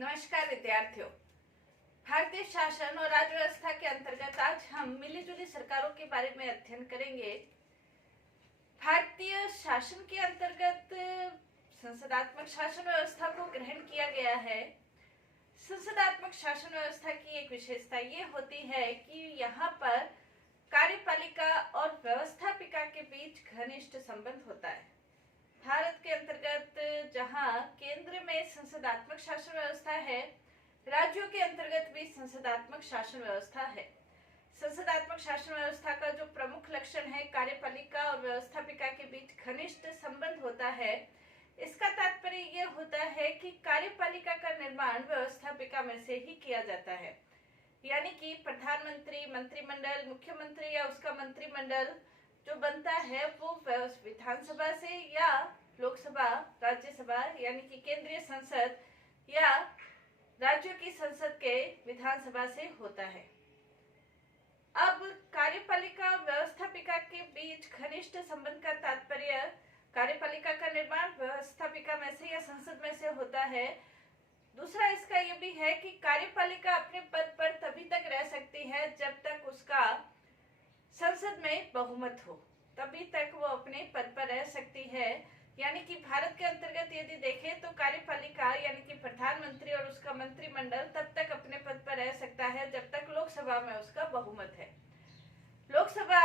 नमस्कार विद्यार्थियों। भारतीय शासन और राज्य व्यवस्था के अंतर्गत आज हम मिली जुली सरकारों के बारे में अध्ययन करेंगे। भारतीय शासन के अंतर्गत संसदात्मक शासन व्यवस्था को ग्रहण किया गया है। संसदात्मक शासन व्यवस्था की एक विशेषता ये होती है कि यहाँ पर कार्यपालिका और व्यवस्थापिका के बीच घनिष्ठ संबंध होता है। भारत के अंतर्गत जहां केंद्र में संसदात्मक शासन व्यवस्था है, राज्यों के अंतर्गत भी संसदात्मक शासन व्यवस्था है। संसदात्मक शासन व्यवस्था का जो प्रमुख लक्षण है, कार्यपालिका और व्यवस्थापिका के बीच घनिष्ठ संबंध होता है। इसका तात्पर्य यह होता है कि कार्यपालिका का निर्माण व्यवस्थापिका में से ही किया जाता है, यानी कि प्रधानमंत्री, मंत्रिमंडल, मुख्यमंत्री या उसका मंत्रिमंडल जो बनता है वो विधानसभा से या लोकसभा, राज्यसभा यानी कि केंद्रीय संसद या राज्यों की संसद के विधानसभा से होता है। अब कार्यपालिका और व्यवस्थापिका के बीच घनिष्ठ संबंध का तात्पर्य कार्यपालिका का निर्माण व्यवस्थापिका में से या संसद में से होता है। दूसरा इसका यह भी है कि कार्यपालिका अपने पद पर तभी तक रह सकती है जब तक उसका संसद में बहुमत हो, तभी तक वो अपने पद पर रह सकती है। यानी कि भारत के अंतर्गत यदि देखें तो कार्यपालिका यानी कि प्रधानमंत्री और उसका मंत्रिमंडल तब तक अपने पद पर रह सकता है जब तक लोकसभा में उसका बहुमत है। लोकसभा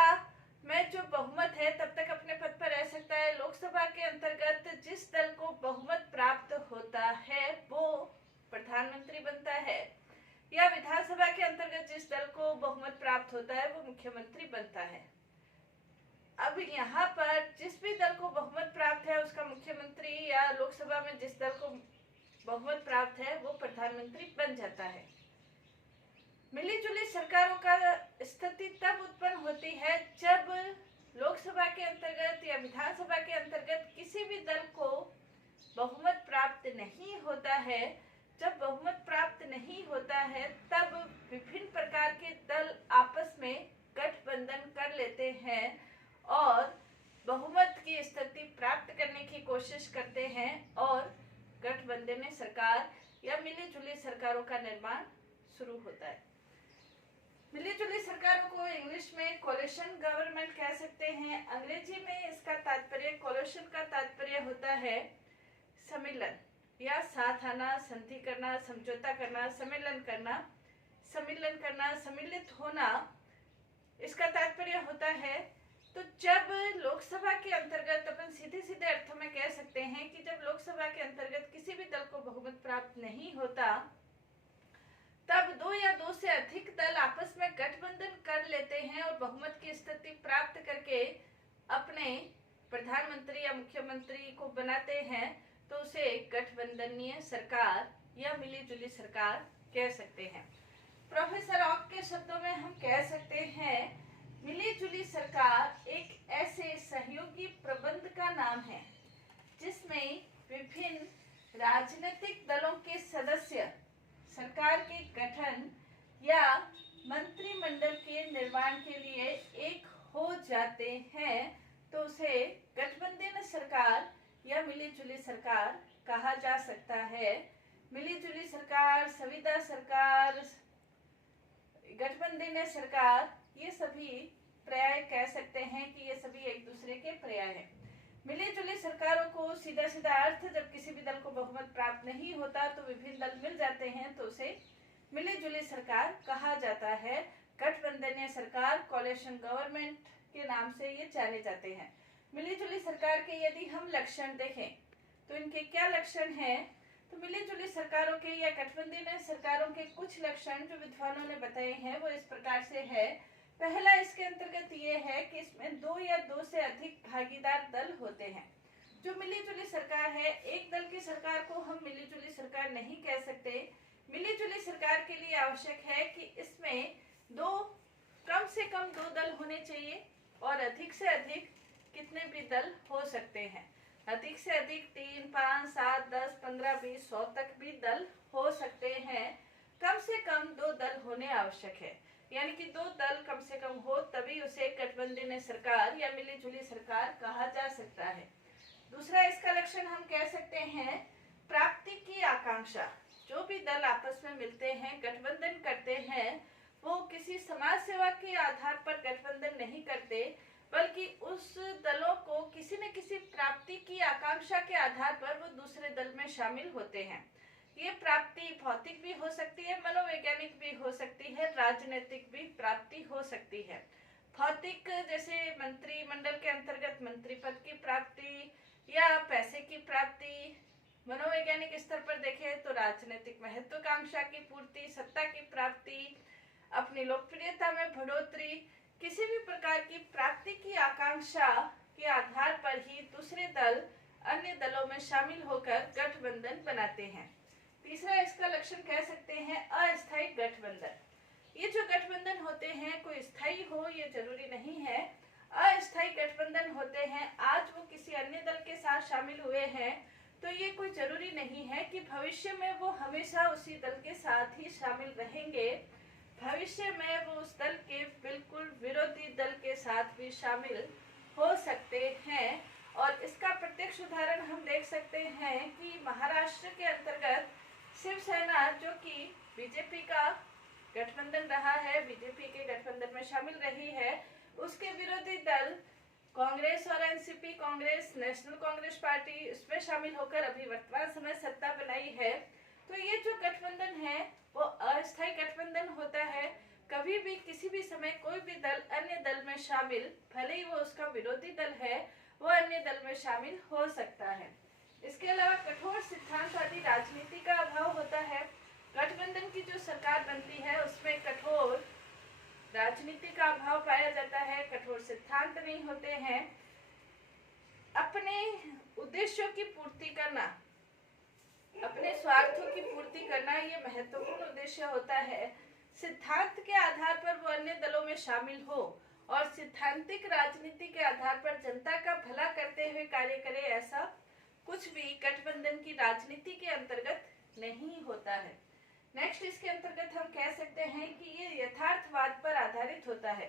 में जो बहुमत है तब तक अपने पद पर रह सकता है। लोकसभा के अंतर्गत जिस दल को बहुमत प्राप्त होता है वो प्रधानमंत्री बनता है, या विधानसभा के अंतर्गत जिस दल को बहुमत प्राप्त होता है वो मुख्यमंत्री बनता है। अब यहाँ पर जिस भी दल को बहुमत प्राप्त है उसका मुख्यमंत्री, या लोकसभा में जिस दल को बहुमत प्राप्त है वो प्रधानमंत्री बन जाता है। मिली जुली सरकारों का स्थिति तब उत्पन्न होती है जब लोकसभा के अंतर्गत या विधानसभा के अंतर्गत किसी भी दल को बहुमत प्राप्त नहीं होता है। जब बहुमत प्राप्त नहीं होता है तब विभिन्न प्रकार के दल आपस में गठबंधन कर लेते हैं और बहुमत की स्थिति प्राप्त करने की कोशिश करते हैं और गठबंधन सरकार या मिली जुली सरकारों का निर्माण शुरू होता है। मिली जुली सरकारों को इंग्लिश में कोलिशन गवर्नमेंट कह सकते हैं। अंग्रेजी में इसका तात्पर्य, कोलिशन का तात्पर्य होता है सम्मिलन या साथ आना, संधि करना, समझौता करना, सम्मिलन करना, सम्मिलित होना, इसका तात्पर्य होता है। तो जब लोकसभा के अंतर्गत अपन सीधे सीधे अर्थों में कह सकते हैं कि जब लोकसभा के अंतर्गत किसी भी दल को बहुमत प्राप्त नहीं होता तब दो या दो से अधिक दल आपस में गठबंधन कर लेते हैं और बहुमत की स्थिति प्राप्त करके अपने प्रधानमंत्री या मुख्यमंत्री को बनाते हैं, तो उसे गठबंधनीय सरकार या मिली जुली सरकार कह सकते हैं। प्रोफेसर ऑक के शब्दों में हम कह सकते हैं मिली जुली सरकार एक ऐसे सहयोगी प्रबंध का नाम है जिसमें विभिन्न राजनीतिक दलों के सदस्य सरकार के गठन या मंत्रिमंडल के निर्माण के लिए एक हो जाते हैं, तो उसे गठबंधन सरकार या मिली जुली सरकार कहा जा सकता है। मिली जुली सरकार, संविदा सरकार, गठबंधन सरकार, ये सभी पर्याय कह सकते हैं कि ये सभी एक दूसरे के पर्याय हैं। मिली जुली सरकारों को सीधा सीधा अर्थ, जब किसी भी दल को बहुमत प्राप्त नहीं होता तो विभिन्न दल मिल जाते हैं तो उसे मिली जुली सरकार कहा जाता है। गठबंधनीय सरकार, कोलिशन गवर्नमेंट के नाम से ये जाने जाते हैं। मिली जुली सरकार के यदि हम लक्षण देखें तो इनके क्या लक्षण हैं, तो मिली जुली सरकारों के या गठबंधनीय सरकारों के कुछ लक्षण जो विद्वानों ने बताए हैं वो इस प्रकार से है। पहला इसके अंतर्गत ये है कि इसमें दो या दो से अधिक भागीदार दल होते हैं। जो मिली जुली सरकार है, एक दल की सरकार को हम मिली जुली सरकार नहीं कह सकते। मिली जुली सरकार के लिए आवश्यक है कि इसमें कम से कम दो दल होने चाहिए और अधिक से अधिक कितने भी दल हो सकते हैं। अधिक से अधिक 3, 5, 7, 10, 15, 20, 100 तक भी दल हो सकते हैं। कम से कम दो दल होने आवश्यक है, यानी कि दो दल कम से कम हो तभी उसे गठबंधन सरकार या मिली जुली सरकार कहा जा सकता है। दूसरा इसका लक्षण हम कह सकते हैं प्राप्ति की आकांक्षा। जो जो भी दल आपस में मिलते हैं, गठबंधन करते हैं, वो किसी समाज सेवा के आधार पर गठबंधन नहीं करते, बल्कि उस दलों को किसी न किसी प्राप्ति की आकांक्षा के आधार पर वो दूसरे दल में शामिल होते हैं। ये प्राप्ति भौतिक भी हो सकती है, मनोवैज्ञानिक भी हो सकती है, राजनीतिक भी प्राप्ति हो सकती है। भौतिक जैसे मंत्रिमंडल के अंतर्गत मंत्री पद की प्राप्ति या पैसे की प्राप्ति। मनोवैज्ञानिक स्तर पर देखें तो राजनीतिक महत्वाकांक्षा की पूर्ति, सत्ता की प्राप्ति, अपनी लोकप्रियता में बढ़ोतरी, किसी भी प्रकार की प्राप्ति की आकांक्षा के आधार पर ही दूसरे दल अन्य दलों में शामिल होकर गठबंधन बनाते हैं। तीसरा इसका लक्षण कह सकते हैं अस्थायी गठबंधन। ये जो गठबंधन होते हैं कोई स्थायी हो ये जरूरी नहीं है, अस्थायी गठबंधन होते हैं। आज वो किसी अन्य दल के साथ शामिल हुए हैं तो ये कोई जरूरी नहीं है कि भविष्य में वो हमेशा उसी दल के साथ ही शामिल रहेंगे। भविष्य में वो उस दल के बिल्कुल विरोधी दल के साथ भी शामिल हो सकते हैं। और इसका प्रत्यक्ष उदाहरण हम देख सकते हैं कि महाराष्ट्र के अंतर्गत शिवसेना, जो कि बीजेपी का गठबंधन रहा है, बीजेपी के गठबंधन में शामिल रही है, उसके विरोधी दल कांग्रेस और NCP, Congress national Congress party, इसमें शामिल होकर अभी वर्तमान समय सत्ता बनाई है। तो ये जो गठबंधन है वो अस्थायी गठबंधन होता है। कभी भी किसी भी समय कोई भी दल अन्य दल में शामिल, भले ही वो उसका विरोधी दल है, वो अन्य दल में शामिल हो सकता है। इसके अलावा कठोर सिद्धांतवादी राजनीति का अभाव होता है। गठबंधन की जो सरकार बनती है उसमें कठोर राजनीति का अभाव पाया जाता है, कठोर सिद्धांत नहीं होते हैं। अपने उद्देश्यों की पूर्ति करना, अपने स्वार्थों की पूर्ति करना ये महत्वपूर्ण उद्देश्य होता है। सिद्धांत के आधार पर वो अन्य दलों में शामिल हो और सिद्धांतिक राजनीति के आधार पर जनता का भला करते हुए कार्य करे, ऐसा कुछ भी गठबंधन की राजनीति के अंतर्गत नहीं होता है। नेक्स्ट इसके अंतर्गत हम कह सकते हैं कि ये यथार्थवाद पर आधारित होता है।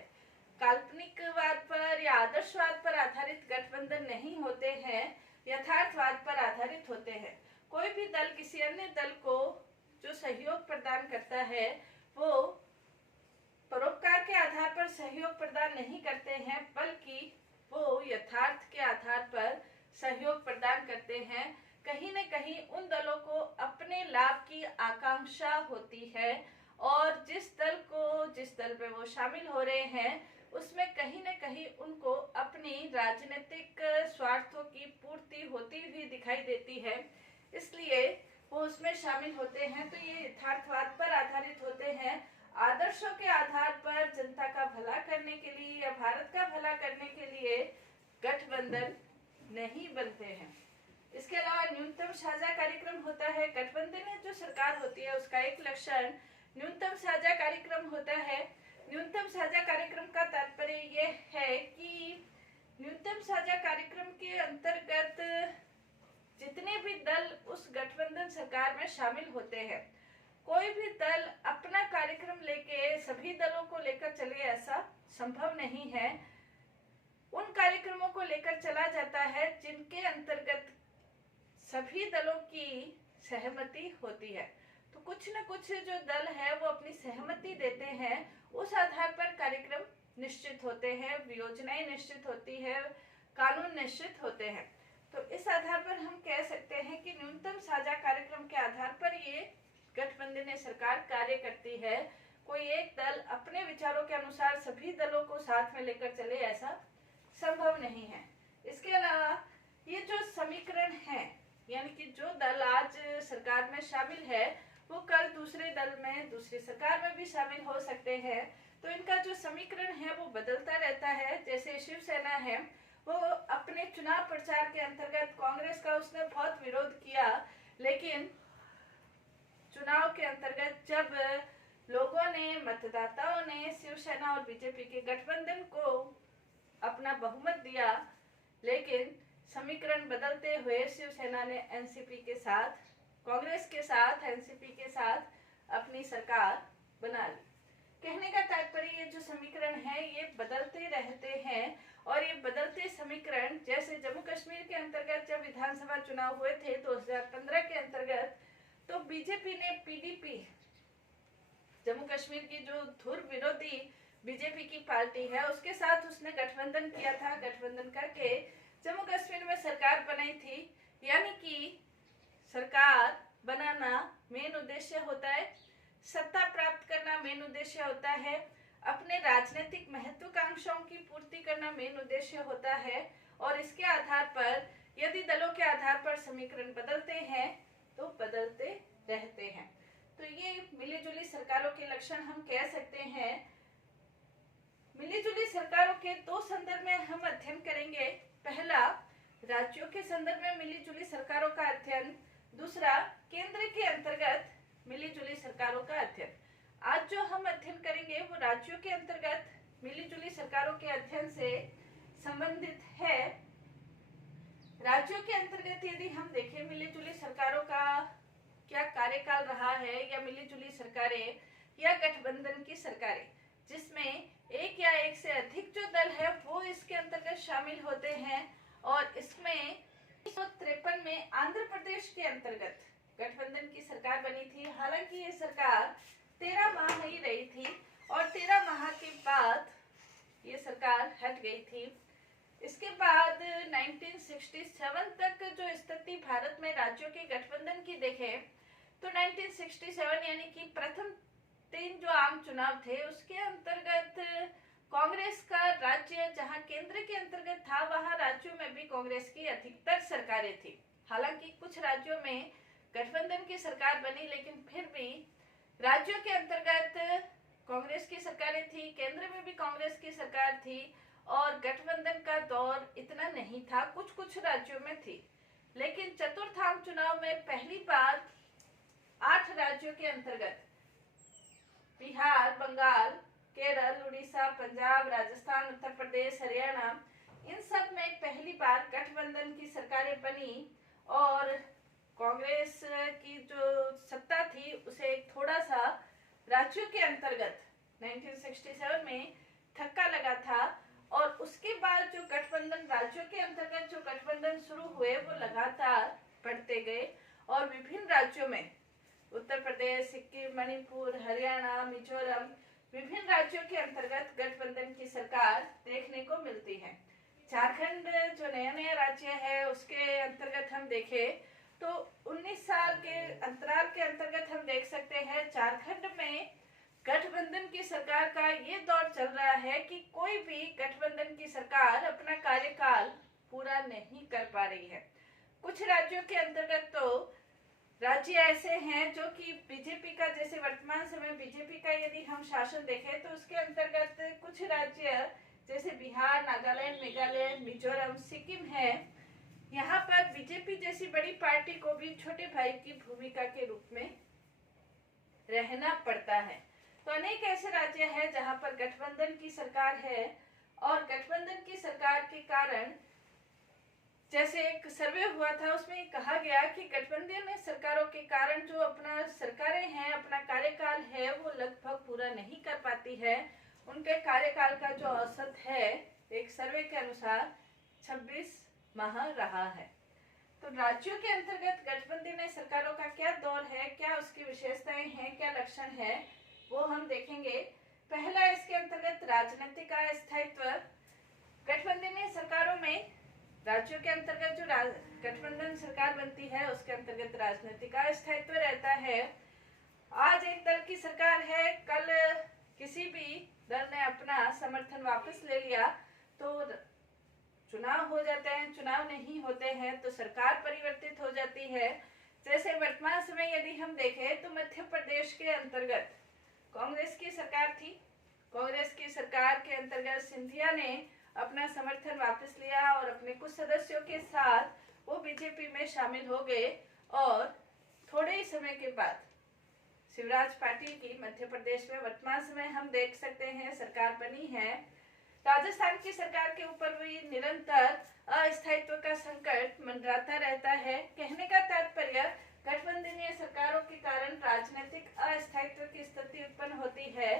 काल्पनिकवाद पर या आदर्शवाद पर आधारित गठबंधन नहीं होते हैं, यथार्थवाद पर आधारित होते हैं। कोई भी दल किसी अन्य दल को जो सहयोग प्रदान करता है वो परोपकार के आधार पर सहयोग प्रदान नहीं करते हैं, बल्कि वो यथार्थ के आधार पर सहयोग प्रदान करते हैं। कहीं न कहीं उन दलों को अपने लाभ की आकांक्षा होती है और जिस दल में वो शामिल हो रहे हैं उसमें कहीं न कहीं उनको अपनी राजनीतिक स्वार्थों की पूर्ति होती हुई दिखाई देती है, इसलिए वो उसमें शामिल होते हैं। तो ये यथार्थवाद पर आधारित होते हैं। आदर्शों के आधार पर जनता का भला करने के लिए या भारत का भला करने के लिए गठबंधन नहीं बनते हैं। इसके अलावा न्यूनतम साझा कार्यक्रम होता है। गठबंधन में जो सरकार होती है उसका एक लक्षण न्यूनतम साझा कार्यक्रम होता है। न्यूनतम साझा कार्यक्रम का तात्पर्य यह है कि न्यूनतम साझा कार्यक्रम के अंतर्गत जितने भी दल उस गठबंधन सरकार में शामिल होते हैं, कोई भी दल अपना कार्यक्रम लेके सभी दलों को लेकर चले, ऐसा संभव नहीं है। उन कार्यक्रमों को लेकर चला जाता है जिनके अंतर्गत सभी दलों की सहमति होती है। तो कुछ न कुछ जो दल है वो अपनी सहमति देते हैं, उस आधार पर कार्यक्रम निश्चित होते हैं, योजनाएं निश्चित होती है, कानून निश्चित होते हैं। तो इस आधार पर हम कह सकते हैं कि न्यूनतम साझा कार्यक्रम के आधार पर ये गठबंधन सरकार कार्य करती है। कोई एक दल अपने विचारों के अनुसार सभी दलों को साथ में लेकर चले, ऐसा संभव नहीं है। इसके अलावा ये जो समीकरण है, यानी कि जो दल आज सरकार में शामिल है वो कल दूसरे दल में, दूसरी सरकार में भी शामिल हो सकते हैं। तो इनका जो समीकरण है वो बदलता रहता है। जैसे शिवसेना है, वो अपने चुनाव प्रचार के अंतर्गत कांग्रेस का उसने बहुत विरोध किया, लेकिन चुनाव के अंतर्गत जब लोगों ने, मतदाताओं ने शिवसेना और बीजेपी के गठबंधन को अपना बहुमत दिया, लेकिन समीकरण बदलते हुए शिवसेना ने एनसीपी के साथ, कांग्रेस के साथ, एनसीपी के साथ अपनी सरकार बना ली। कहने का तात्पर्य ये जो समीकरण है ये बदलते रहते हैं और ये बदलते समीकरण, जैसे जम्मू कश्मीर के अंतर्गत जब विधानसभा चुनाव हुए थे 2015 के अंतर्गत, तो बीजेपी ने पीडीपी, जम्मू कश्मीर की जो धुर विरोधी बीजेपी की पार्टी है, उसके साथ उसने गठबंधन किया था। गठबंधन करके जम्मू कश्मीर में सरकार बनाई थी। यानी कि सरकार बनाना मेन उद्देश्य होता है, सत्ता प्राप्त करना मेन उद्देश्य होता है, अपने राजनीतिक महत्वाकांक्षाओं की पूर्ति करना मेन उद्देश्य होता है। और इसके आधार पर यदि दलों के आधार पर समीकरण बदलते हैं तो बदलते रहते हैं। तो ये मिलीजुली सरकारों के लक्षण हम कह सकते हैं। मिलीजुली सरकारों के दो संदर्भ में हम अध्ययन करेंगे। पहला, राज्यों के संदर्भ में मिलीजुली सरकारों का अध्ययन। दूसरा, केंद्र के अंतर्गत मिलीजुली सरकारों का अध्ययन। आज जो हम अध्ययन करेंगे वो राज्यों के अंतर्गत मिलीजुली सरकारों के अध्ययन से संबंधित है। राज्यों के अंतर्गत यदि हम देखें मिलीजुली सरकारों का क्या कार्यकाल रहा है, या मिलीजुली सरकारें या गठबंधन की सरकारें, जिसमें एक या एक से अधिक जो दल है वो इसके अंतर्गत शामिल होते हैं। और इसमें 1953 में आंध्र प्रदेश के अंतर्गत गठबंधन की सरकार बनी थी। हालांकि ये सरकार 13 माह ही रही थी और 13 माह के बाद ये सरकार हट गई थी। इसके बाद 1967 तक जो स्थिति भारत में राज्यों के गठबंधन की देखें तो 1967 यानी कि प्रथम 3 जो आम चुनाव थे उसके अंतर्गत कांग्रेस का राज्य जहां केंद्र के अंतर्गत था वहां राज्यों में भी कांग्रेस की अधिकतर सरकारें थी। हालांकि कुछ राज्यों में गठबंधन की सरकार बनी, लेकिन फिर भी राज्यों के अंतर्गत कांग्रेस की सरकारें थी, केंद्र में भी कांग्रेस की सरकार थी और गठबंधन का दौर इतना नहीं था, कुछ कुछ राज्यों में थी। लेकिन चतुर्थ आम चुनाव में पहली बार 8 राज्यों के अंतर्गत बिहार, बंगाल, केरल, उड़ीसा, पंजाब, राजस्थान, उत्तर प्रदेश, हरियाणा, इन सब में पहली बार गठबंधन की सरकारें बनी और कांग्रेस की जो सत्ता थी उसे थोड़ा सा राज्यों के अंतर्गत 1967 में धक्का लगा था। और उसके बाद जो गठबंधन राज्यों के अंतर्गत जो गठबंधन शुरू हुए वो लगातार बढ़ते गए और विभिन्न राज्यों में उत्तर प्रदेश, सिक्किम, मणिपुर, हरियाणा, मिजोरम, विभिन्न राज्यों के अंतर्गत गठबंधन की सरकार देखने को मिलती है। झारखंड जो नया नया राज्य है उसके अंतर्गत हम देखें तो 19 साल के अंतराल के अंतर्गत हम देख सकते हैं झारखंड में गठबंधन की सरकार का ये दौर चल रहा है कि कोई भी गठबंधन की सरकार अपना कार्यकाल पूरा नहीं कर पा रही है। कुछ राज्यों के अंतर्गत तो राज्य ऐसे हैं जो कि बीजेपी का, जैसे वर्तमान समय बीजेपी का यदि हम शासन देखें तो उसके अंतर्गत कुछ राज्य जैसे बिहार, नागालैंड, मेघालय, मिजोरम, सिक्किम है। यहाँ पर बीजेपी जैसी बड़ी पार्टी को भी छोटे भाई की भूमिका के रूप में रहना पड़ता है। तो अनेक ऐसे राज्य हैं जहाँ पर गठबंधन की सरकार है और गठबंधन की सरकार के कारण, जैसे एक सर्वे हुआ था उसमें कहा गया कि गठबंधन सरकारों के कारण जो अपना सरकारें हैं, अपना कार्यकाल है वो लगभग पूरा नहीं कर पाती है। उनके कार्यकाल का जो औसत है एक सर्वे के अनुसार 26 माह रहा है। तो राज्यों के अंतर्गत गठबंधन सरकारों का क्या दौर है, क्या उसकी विशेषताएं हैं, क्या लक्षण है, वो हम देखेंगे। पहला, इसके अंतर्गत राजनीतिक अस्थायित्व। गठबंधन सरकारों में राज्यों के अंतर्गत जो गठबंधन सरकार बनती है उसके अंतर्गत राजनीतिक अस्थायित्व रहता है। आज एक दल की सरकार है, कल किसी भी दल ने अपना समर्थन वापस ले लिया तो चुनाव हो जाते हैं, चुनाव नहीं होते हैं तो सरकार परिवर्तित हो जाती है। जैसे वर्तमान समय यदि हम देखें तो मध्य प्रदेश के अंतर्गत कांग्रेस की सरकार थी। कांग्रेस की सरकार के अंतर्गत सिंधिया ने अपना समर्थन वापस लिया और अपने कुछ सदस्यों के साथ वो बीजेपी में शामिल हो गए और थोड़े ही समय के बाद शिवराज पाटिल की मध्य प्रदेश में वर्तमान समय हम देख सकते हैं सरकार बनी है। राजस्थान की सरकार के ऊपर भी निरंतर अस्थायित्व का संकट मंडराता रहता है। कहने का तात्पर्य, गठबंधनीय सरकारों के कारण राजनीतिक अस्थायित्व की स्थिति उत्पन्न होती है।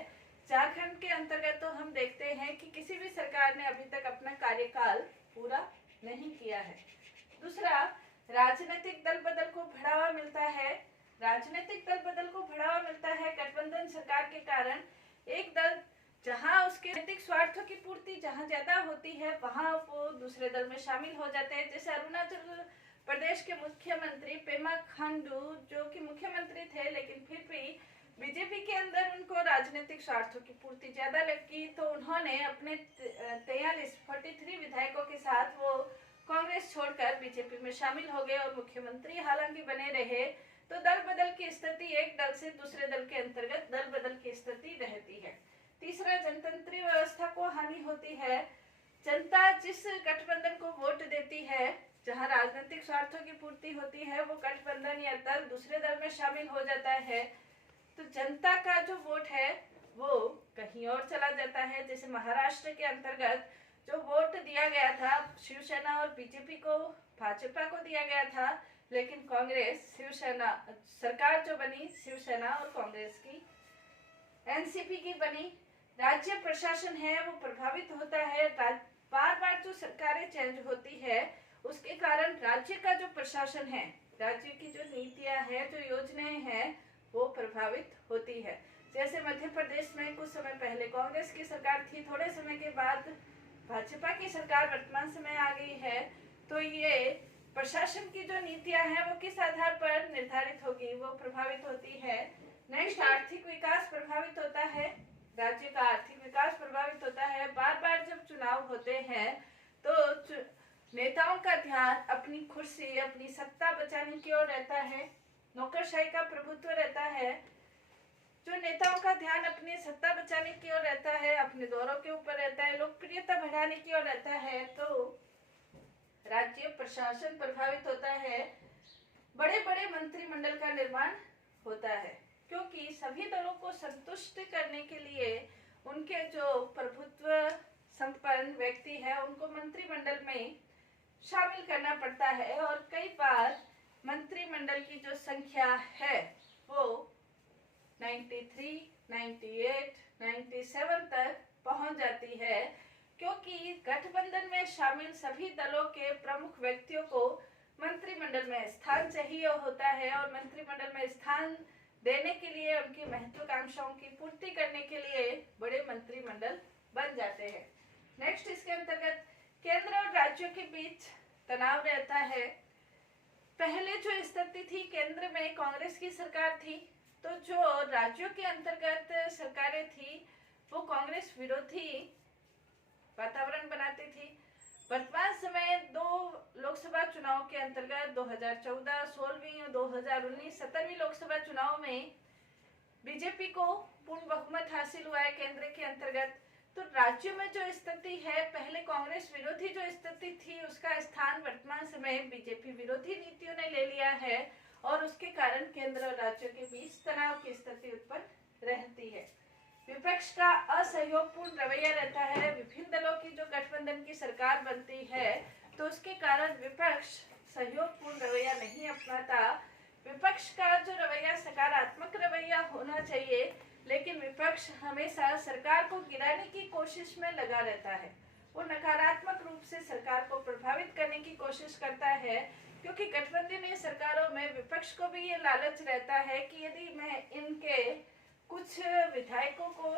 झारखंड के अंतर्गत तो हम देखते हैं कि किसी भी सरकार ने अभी तक अपना कार्यकाल पूरा नहीं किया है। दूसरा, राजनीतिक दल बदल को बढ़ावा मिलता है। राजनीतिक दल बदल को बढ़ावा मिलता है गठबंधन सरकार के कारण। एक दल जहां उसके नैतिक स्वार्थों की पूर्ति जहां ज्यादा होती है वहां वो दूसरे दल में शामिल हो जाते हैं। जैसे अरुणाचल प्रदेश के मुख्यमंत्री पेमा खांडू जो कि मुख्यमंत्री थे, लेकिन फिर भी बीजेपी के अंदर उनको राजनीतिक स्वार्थों की पूर्ति ज्यादा लगी, तो उन्होंने अपने 43 विधायकों के साथ वो कांग्रेस छोड़कर बीजेपी में शामिल हो गए और मुख्यमंत्री हालांकि बने रहे। तो दल बदल की स्थिति एक दल से दूसरे दल के अंतर्गत दल बदल की स्थिति रहती है। तीसरा, जनतंत्री व्यवस्था को हानि होती है। जनता जिस गठबंधन को वोट देती है, जहां राजनीतिक स्वार्थों की पूर्ति होती है, वो गठबंधन या दल दूसरे दल में शामिल हो जाता है, तो जनता का जो वोट है वो कहीं और चला जाता है। जैसे महाराष्ट्र के अंतर्गत जो वोट दिया गया था शिवसेना और बीजेपी को, भाजपा को दिया गया था, लेकिन कांग्रेस शिवसेना सरकार जो बनी शिवसेना और कांग्रेस की एनसीपी की बनी। राज्य प्रशासन है वो प्रभावित होता है। बार बार जो सरकारें चेंज होती है उसके कारण राज्य का जो प्रशासन है, राज्य की जो नीतियां हैं, जो योजनाएं हैं, वो प्रभावित होती है। जैसे मध्य प्रदेश में कुछ समय पहले कांग्रेस की सरकार थी, थोड़े समय के बाद भाजपा की सरकार वर्तमान समय आ गई है, तो ये प्रशासन की जो नीतियां हैं वो किस आधार पर निर्धारित होगी, वो प्रभावित होती है। नेक्स्ट, आर्थिक विकास प्रभावित होता है, राज्य का आर्थिक विकास प्रभावित होता है। बार बार जब चुनाव होते हैं तो नेताओं का ध्यान अपनी कुर्सी, अपनी सत्ता बचाने की ओर रहता है, नौकरशाही का प्रभुत्व रहता है। जो नेताओं का ध्यान अपनी सत्ता बचाने की ओर रहता है, अपने दौरों के ऊपर रहता है, लोकप्रियता बढ़ाने की ओर रहता है, तो राज्य प्रशासन प्रभावित होता है। बड़े बड़े मंत्रिमंडल का निर्माण होता है, क्योंकि सभी दलों को संतुष्ट करने के लिए उनके जो प्रभुत्व संपन्न व्यक्ति है उनको मंत्रिमंडल में शामिल करना पड़ता है। और कई बार मंत्रिमंडल की जो संख्या है वो 93, 98, 97 तक पहुंच जाती है, क्योंकि गठबंधन में शामिल सभी दलों के प्रमुख व्यक्तियों को मंत्रिमंडल में स्थान चाहिए होता है और मंत्रिमंडल में स्थान देने के लिए, उनकी महत्वाकांक्षाओं की पूर्ति करने के लिए बड़े मंत्रिमंडल बन जाते हैं। नेक्स्ट, इसके अंतर्गत केंद्र और राज्यों के बीच तनाव रहता है। पहले जो स्थिति थी, केंद्र में कांग्रेस की सरकार थी, तो जो राज्यों के अंतर्गत सरकारें थी वो कांग्रेस विरोधी वातावरण बनाती थी। वर्तमान समय 2 लोकसभा चुनाव के अंतर्गत 2014, 16वीं और 2019 17वीं लोकसभा चुनाव में बीजेपी को पूर्ण बहुमत हासिल हुआ है केंद्र के अंतर्गत। तो राज्यों में जो स्थिति है, पहले कांग्रेस विरोधी जो स्थिति थी उसका स्थान वर्तमान समय बीजेपी विरोधी नीतियों ने ले लिया है और उसके कारण केंद्र और राज्यों के बीच तनाव की स्थिति उत्पन्न रहती है। विपक्ष का असहयोगपूर्ण रवैया रहता है। विभिन्न दलों की जो गठबंधन की सरकार बनती है तो उसके कारण विपक्ष सहयोगपूर्ण रवैया नहीं अपनाता। विपक्ष का जो रवैया सकारात्मक रवैया होना चाहिए, लेकिन विपक्ष हमेशा सरकार को गिराने की कोशिश में लगा रहता है। वो नकारात्मक रूप से सरकार को प्रभावित करने की कोशिश करता है, क्योंकि गठबंधनीय सरकारों में विपक्ष को भी ये लालच रहता है कि यदि मैं इनके कुछ विधायकों को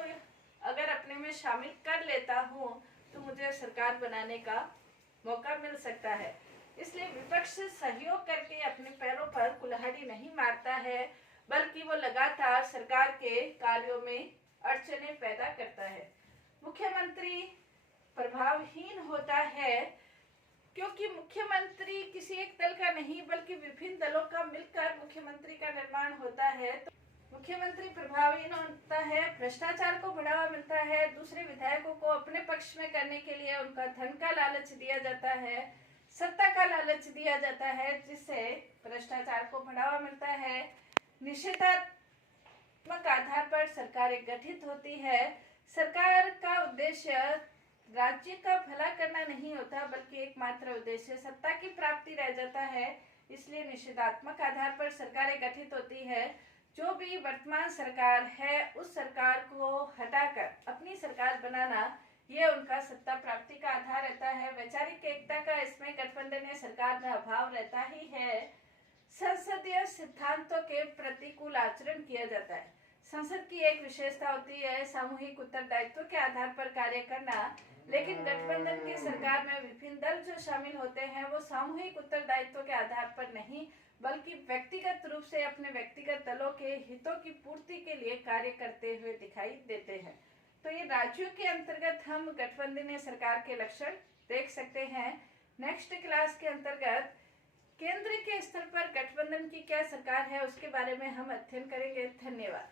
अगर अपने में शामिल कर लेता हूँ तो मुझे सरकार बनाने का मौका मिल सकता है। इसलिए विपक्ष सहयोग करके अपने पैरों पर कुल्हाड़ी नहीं मारता है, बल्कि वो लगातार सरकार के कार्यों में अड़चनें पैदा करता है। मुख्यमंत्री प्रभावहीन होता है, क्योंकि मुख्यमंत्री किसी एक दल का नहीं बल्कि विभिन्न दलों का मिलकर मुख्यमंत्री का निर्माण होता है। तो मुख्यमंत्री प्रभावहीन होता है, भ्रष्टाचार को बढ़ावा मिलता है, दूसरे विधायकों को अपने पक्ष में करने के लिए उनका धन का लालच दिया जाता है, सत्ता का लालच दिया जाता है, जिससे भ्रष्टाचार को बढ़ावा मिलता है। निषेधात्मक आधार पर सरकारें गठित होती है। सरकार का उद्देश्य राज्य का भला करना नहीं होता, बल्कि एकमात्र उद्देश्य सत्ता की प्राप्ति रह जाता है। इसलिए निषेधात्मक आधार पर सरकारें गठित होती है। जो भी वर्तमान सरकार है उस सरकार को हटाकर अपनी सरकार बनाना, ये उनका सत्ता प्राप्ति का आधार रहता है। वैचारिक एकता का इसमें गठबंधन सरकार में अभाव रहता ही है। संसदीय सिद्धांतों के प्रतिकूल आचरण किया जाता है। संसद की एक विशेषता होती है सामूहिक उत्तरदायित्व के आधार पर कार्य करना, लेकिन गठबंधन की सरकार में विभिन्न दल जो शामिल होते हैं वो सामूहिक उत्तरदायित्व के आधार पर नहीं बल्कि व्यक्तिगत रूप से अपने व्यक्तिगत दलों के हितों की पूर्ति के लिए कार्य करते हुए दिखाई देते हैं। तो ये राज्यों के अंतर्गत हम गठबंधनीय सरकार के लक्षण देख सकते हैं। नेक्स्ट क्लास के अंतर्गत केंद्र के स्तर पर गठबंधन की क्या सरकार है उसके बारे में हम अध्ययन करेंगे। धन्यवाद।